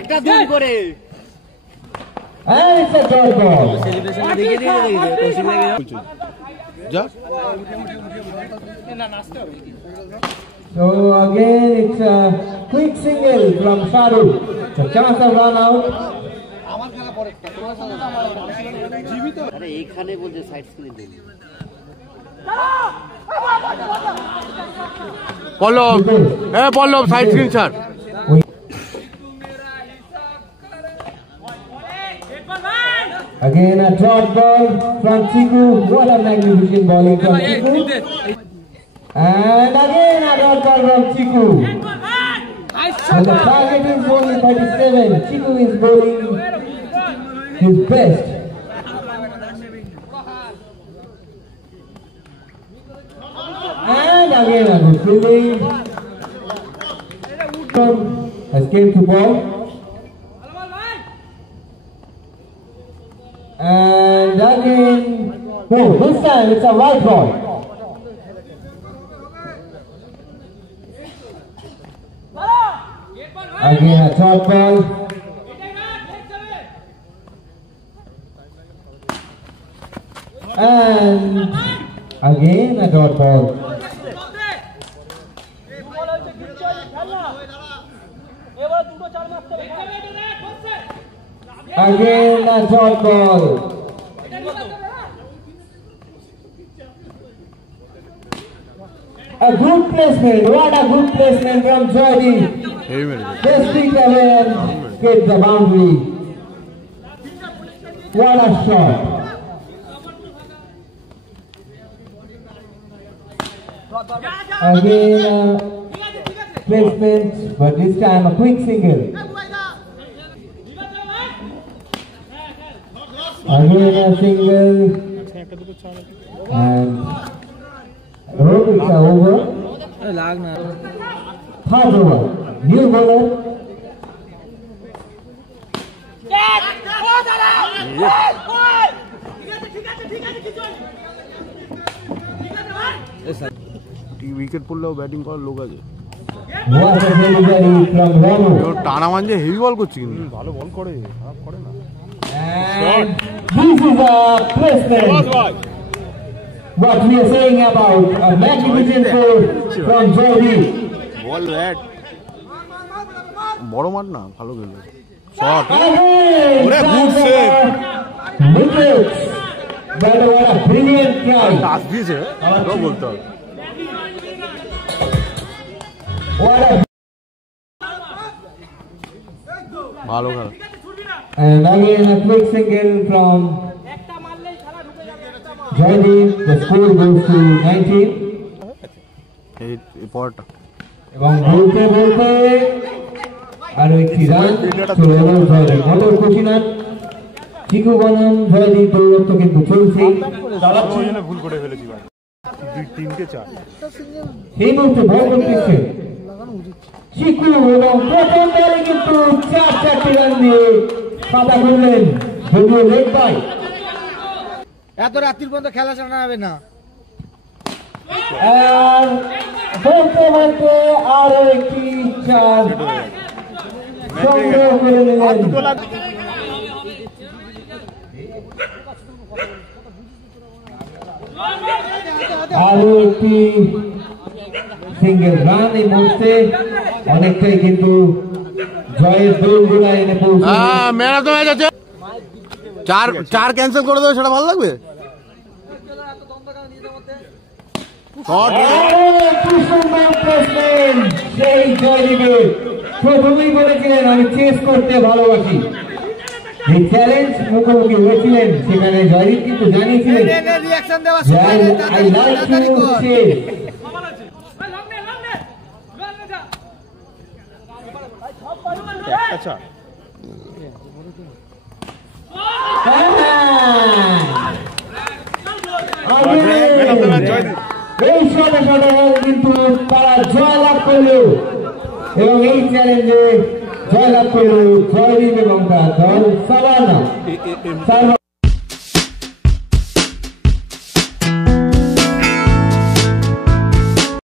একটা দুই করে So again it's a quick single from Shahrukh. The chance of run out. এইখানে বলছে সাইড স্ক্রিন দিন Pallab Pallab side screen sir Again a dot ball from Chiku. What a magnificent bowling from Chiku. And again a dot ball from Chiku. And the target is only 37. Chiku is bowling his best. And again a good fielding. Has came to ball. And again, oh, this time it's a white ball. Again a short ball. And again a dot ball. Again a dot ball. A good placement. What a good placement from Jody. Just pick away and get the boundary. What a shot. Again placement, but this time a quick single. Again a single. And robots are over. Third over. New bowler. Wicket পড়লেও ব্যাটিং করার লোক আছে টানা মানছে হেভি বল করছে কিন্তু ভালো বল করে খারাপ করে না This is a placement. What we are saying about a magnificent throw from Jody. Ball bat বড় মাঠ না ভালো খেলবে শট ওরে good save Wickets. But what a brilliant try. Touch দিয়েছে ভালো বলতে হবে What a ভালো খেলা And again a quick single from Jody. The score goes to 19. এই পরটা এবং বলতে বলতে আরো একটি রান চলে গেল জয়দীপ মোটর কুচিনাট চিকু বনাম জয়দীপ দৌড়ত্ব কিন্তু চলছে ভুল করে ফেলেছি ভাই 3-4 এই মুহূর্তে বল করতেছে চিকু এবং প্রথম বলে কিন্তু 4-4টি রান দিয়ে সাদা করলেন যদিও লেগ বাই এত রাত্রির পর্যন্ত খেলা চালানো হবে না আর বলতে বলতে আরো একটি চার সংগ্রহ করে নিলেন আরো একটি সিঙ্গেল রান এই মুহূর্তে অনেকটাই কিন্তু জয়ের দৌড়গুলা এনে পৌঁছে ম্যান অফ দ্য ম্যাচ আছে চার ক্যান্সেল করে দেবে সেটা ভালো লাগবে সেই জয়দীপের প্রথমেই বলেছিলেন আমি চেস করতে ভালোবাসি যে চ্যালেঞ্জ মুখোমুখি হয়েছিলেন সেখানে জয়দীপ কিন্তু জানিয়েছিলেন আই লাইক টু চেস আচ্ছা এই শটে কিন্তু তারা জয়লাভ করলো এবং এই চ্যালেঞ্জে জয়লাভ করলো জয়দীপ এবং তার দল সাবানা